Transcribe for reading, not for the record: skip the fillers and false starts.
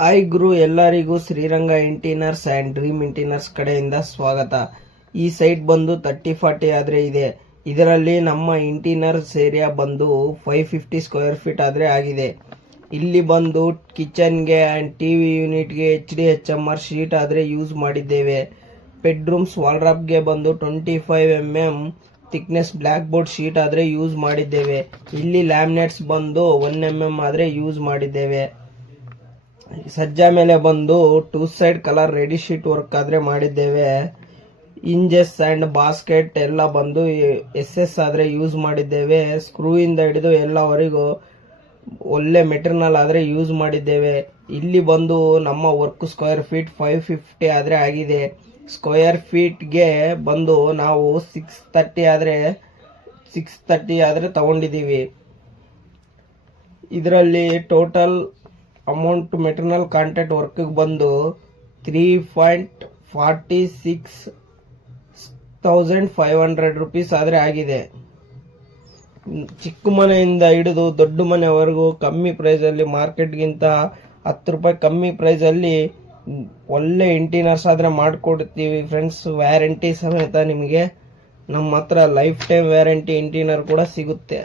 Hi ಗುರು, ಎಲ್ಲರಿಗೂ Sriranga interiors and dream interiors ಕಡೆಯಿಂದ ಸ್ವಾಗತ. ಈ ಸೈಟ್ ಬಂದು 30-40 ಆದರೆ ಇದೆ. ಇದರಲ್ಲಿ ನಮ್ಮ ಇಂಟೀರಿಯರ್ಸ್ ಏರಿಯಾ ಬಂದು 550 ಸ್ಕ್ವೇರ್ ಫೀಟ್ ಆದರೆ ಆಗಿದೆ. ಇಲ್ಲಿ ಬಂದು ಕಿಚನ್ಗೆ ಆ್ಯಂಡ್ ಟಿವಿ ಯೂನಿಟ್ಗೆ HDHMR ಶೀಟ್ ಆದರೆ ಯೂಸ್ ಮಾಡಿದ್ದೇವೆ. ಬೆಡ್ರೂಮ್ಸ್ ವಾಲ್ಡ್ರಾಪ್ಗೆ ಬಂದು 25 mm thickness black board sheet ಆದರೆ ಯೂಸ್ ಮಾಡಿದ್ದೇವೆ. ಇಲ್ಲಿ ಲ್ಯಾಮಿನೇಟ್ಸ್ ಬಂದು 1 mm ಆದರೆ ಯೂಸ್ ಮಾಡಿದ್ದೇವೆ. ಸಜ್ಜಾ ಮೇಲೆ ಬಂದು 2 side colour ready sheet work ಆದ್ರೆ ಮಾಡಿದ್ದೇವೆ. ಇಂಜಸ್ ಅಂಡ್ ಬಾಸ್ಕೆಟ್ ಎಲ್ಲ ಬಂದು SS ಆದ್ರೆ ಯೂಸ್ ಮಾಡಿದ್ದೇವೆ. ಸ್ಕ್ರೂ ಇಂದ ಹಿಡಿದು ಎಲ್ಲವರೆಗೂ ಒಳ್ಳೆ ಮೆಟೀರಿಯಲ್ ಆದ್ರೆ ಯೂಸ್ ಮಾಡಿದ್ದೇವೆ. ಇಲ್ಲಿ ಬಂದು ನಮ್ಮ ವರ್ಕ್ ಸ್ಕ್ವೇರ್ ಫೀಟ್ 550 ಆದ್ರೆ ಆಗಿದೆ. ಸ್ಕ್ವೇರ್ ಫೀಟ್ಗೆ ಬಂದು ನಾವು 630 ಆದ್ರೆ ತಗೊಂಡಿದೀವಿ. ಇದರಲ್ಲಿ total amount material contract work ಬಂದು 3,46,500 ರೂಪೀಸ್ ಆದ್ರೆ ಆಗಿದೆ. ಚಿಕ್ಕ ಮನೆಯಿಂದ ಹಿಡಿದು ದೊಡ್ಡ ಮನೆವರೆಗೂ ಕಮ್ಮಿ ಪ್ರೈಸ್ ಅಲ್ಲಿ, ಮಾರ್ಕೆಟ್ಗಿಂತ 10 ರೂಪಾಯಿ ಕಮ್ಮಿ ಪ್ರೈಸ್ ಅಲ್ಲಿ ಒಳ್ಳೆ ಇಂಟೀರಿಯರ್ಸ್ ಆದ್ರೆ ಮಾಡ್ಕೊಡ್ತೀವಿ ಫ್ರೆಂಡ್ಸ್. ವ್ಯಾರಂಟಿ ಸಮೇತ ನಿಮಗೆ ನಮ್ಮ ಹತ್ರ ಲೈಫ್ ಟೈಮ್ ವ್ಯಾರಂಟಿ ಇಂಟೀರಿಯರ್ ಕೂಡ ಸಿಗುತ್ತೆ.